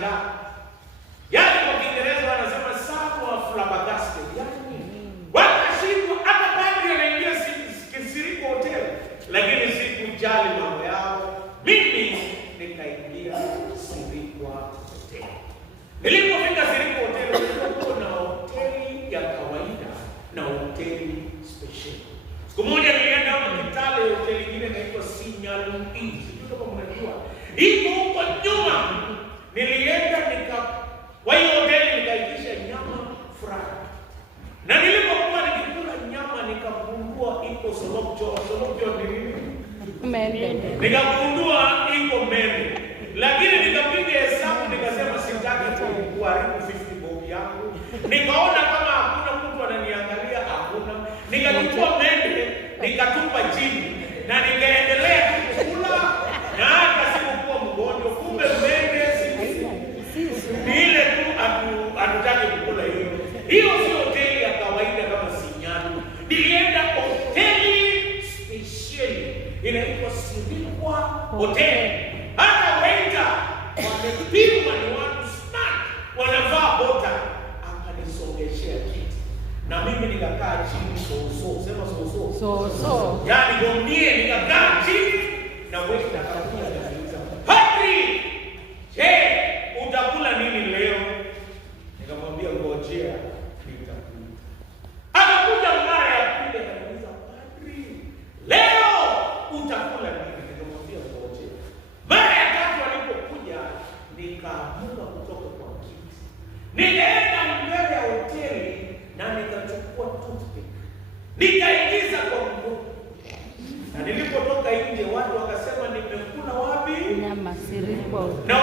nikashangaa. Yaani kwa Kiingereza wanasema sawa flabbergasted. Yaani wakashindwa hata padri anaingia Siriko Hotel, lakini sikujali mambo yao. Mimi nikaingia Siriko Hotel. Nilipofika Siriko Hotel, kulikuwa na hoteli ya kawaida na hoteli special. Siku moja nilienda hapo Kitale, hoteli nyingine inaitwa Sinyalu Inn. Sio kama mnajua. Iko huko nyuma. Nilienda kwa hiyo hoteli nikaitisha nyama fry. Na nilipokuwa nikikula nyama nikagundua iko solopjo. Solopjo ni nini? Mende. Nikagundua iko mende. Lakini nikapiga hesabu nikasema sitaki kuharibu 50 bob yangu. Nikaona kama hakuna mtu ananiangalia, hakuna. Nikachukua mende, nikatupa chini na nikaendelea kukula na hata sikuwa mgonjwa. Kumbe mende ni ile tu hatutaki kukula hiyo. Hiyo sio hoteli ya kawaida kama Sinyalu. Nilienda hoteli special inaitwa Siriko Hotel. Hata waiter wamepimwa ni watu smart, wanavaa bota. Akanisongeshea kiti na mimi nikakaa chini soso. Sema soso. Soso. Yaani gomie nikakaa chini na waiter akakuja akaniuliza, "Padri, je, utakula nini leo?" Nikamwambia ngojea nitakula. Akakuja mara ya pili akaniuliza, "Padri, leo utakula nini?" Nikamwambia ngojea. Mara ya tatu alipokuja nikaamka kutoka kwa kiti. Nikaenda mbele ya hoteli na nikachukua toothpick. Nikaingiza kwa mdomo. Na nilipotoka nje watu wakasema nimekula wapi? Nyama Siriko. Na